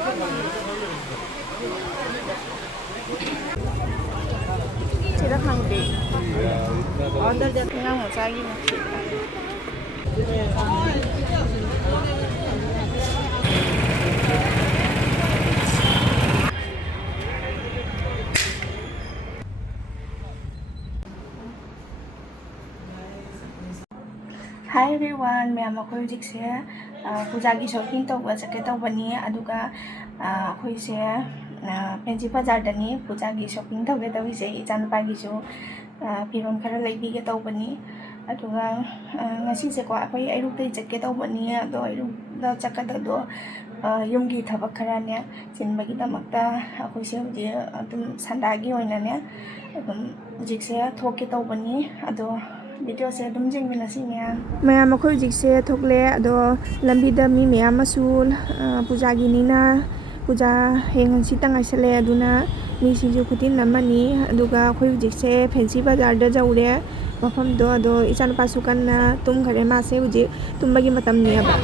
Sila hungry. Order dyan nga mo sa akin. Hi everyone, मैं अखोई से पूजा की शॉपिंग तब चके तबनी अखोई से पेंजी बाजारदनी पूजा की शॉपिंग तब तौसे इचानुपागीसु फिरोन खरा लेबीगे तबनी ngasiseको अखोई अरुक्तै चके तबनी अदो अरुक्दा चकदो युमगी थबक खराने चिनबगीदमक्ता अखोइसे हुजि अदुम संदागी ओइनाने अदुम हुजिसे थोके तबनी अदो वीडियो से अदुम जेंगमिनसी मैम अखोई हुजिसे थोकले अदो लंबीदा मी मैमसु पूजा गिनिना पूजा हेंगसी तंगाइसले अदुना मी सिजु खुतिन नमनी अदुगा अखोई हुजिसे फैंसी बाजार द जौरे मफमदो अदो इचानुपासु कन्ना तुम खरे मासे हुजि तुम्बगी मतमनियाबा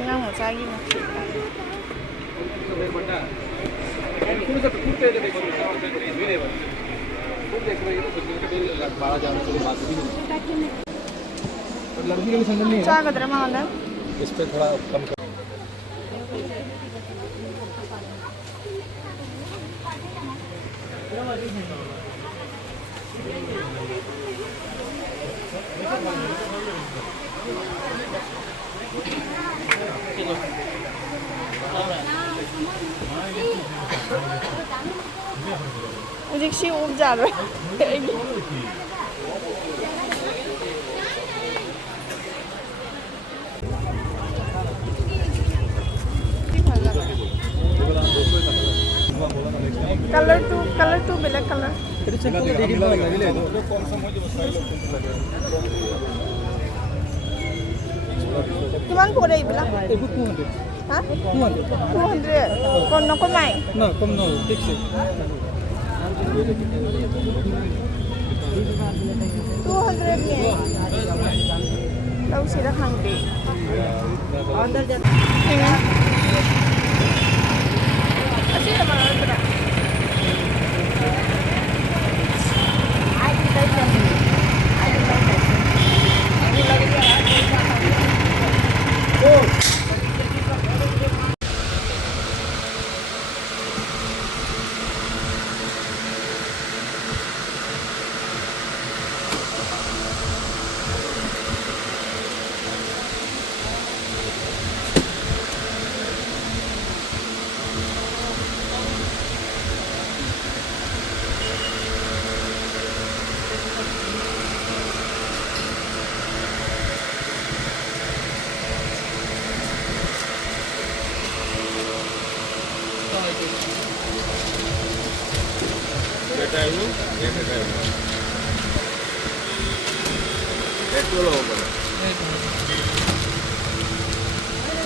Nga mo sa akin. Saga drama वाला इस पे थोड़ा कम कर मुझे शी उब जा रहा है कलर टू ब्लैक कलर किमान पड़े इबला 200 हाँ 200 कौन नको माई ना कम ना ठीक से 200 में तब सिरा हंग्री ऑर्डर दे अच्छी है हमारा ऑर्डर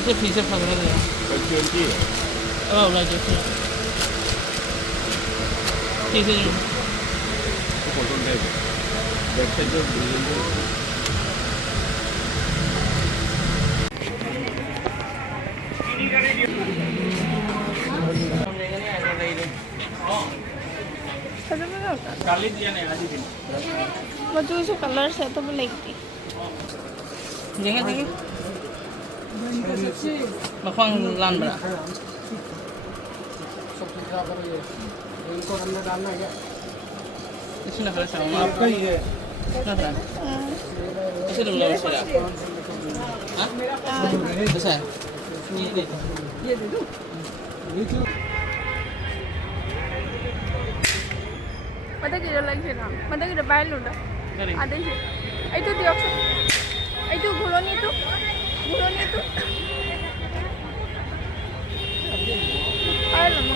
这皮是放那里啊？哦，来就是。这是。बच्चों से कलर्स है तो मैं लेती mà khoan lan mà इनको अंदर डालना है क्या? इसमें फ्रेश है आपका ही है ना सर? इसे डूबला बस यार हाँ ऐसा है ये दे दो Mata kita lagi na. Mata kita bayar lu dah. Ada je. Itu dia. Itu gulon itu. Gulon itu. Ayah lama.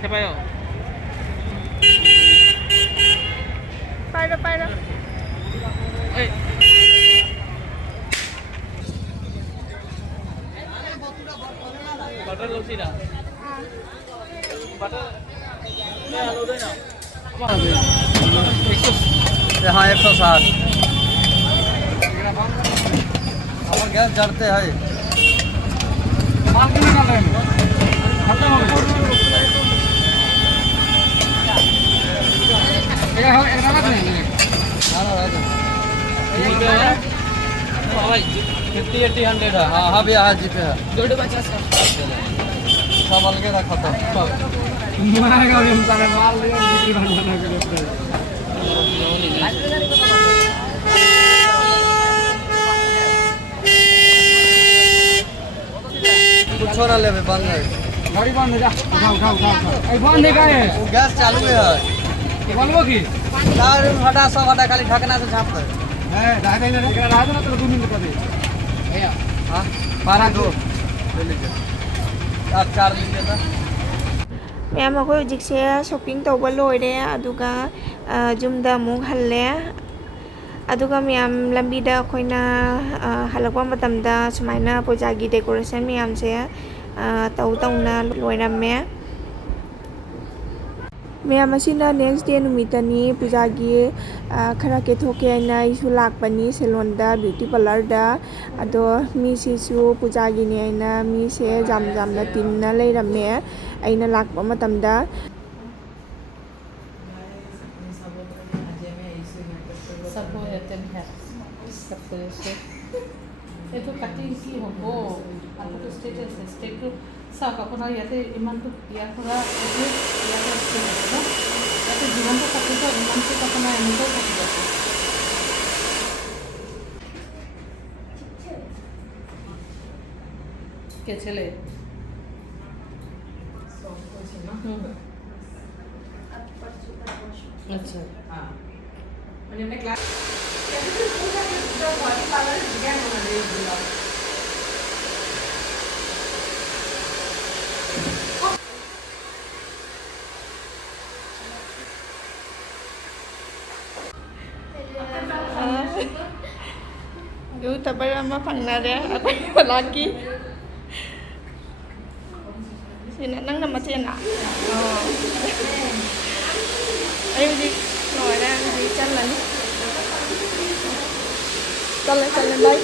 siapa yo? Pada. Eh butter लौसी ना बटर मैं आलू देना हाँ 160 हमारे गैस जलते है माल कितने निकाल रहे हैं खत्म हो गया एक रखा नहीं भाई 50-80-100 है हाँ हाँ भैया हाँ जी पे है 250 का सब अलगे रखा था मारेगा भी हम सारे माल लिया बिक्री बनाने के लिए कुछ ना ले बंद है गाड़ी बंद है जा उठा ए बंद है क्या है वो गैस चालू है बोलबो की यार हटा सब हटा खाली ढकना से झाप कर है रहा देना तो 2 मिनट कर दे भैया हाँ 12 ले लीजिए आप 4 लीजिए ना मैम अखोई हजिकसे शॉपिंग तौबा लोइरे अदुगा जुमदा अमुक हल्ले अदुगा मैम लंबीदा अखोइना हलकवा मतमदा सुमाइना पूजागी डेकोरेशन मैम से तौना लोइरमे मैम असिना नेक्स्ट डे नुमितनी पूजागी खरा केथोके आइना इशु लाकपनी सेलोनदा ब्यूटी पार्लरदा अदो मीसिसु पूजागिनी आइना मीसे जाम जामना तिन्ना लेरमे आइना लाकपा मतमदा सबको रहते हैं सब तरह से ये तो कटिंग की हो आपको तो स्टेट तो सब अपना याते इमान तो यार पूरा यार तो ना याते जीवन तो कटिंग तो इमान से अपना इनको कटिंग जाता क्या चले अच्छा हाँ मैंने अपने class Yung tabay ama pang nare ako yung lagi. Sinanang naman siya na. Ayun di. Nói ra đi chân lên. Chân lên đây.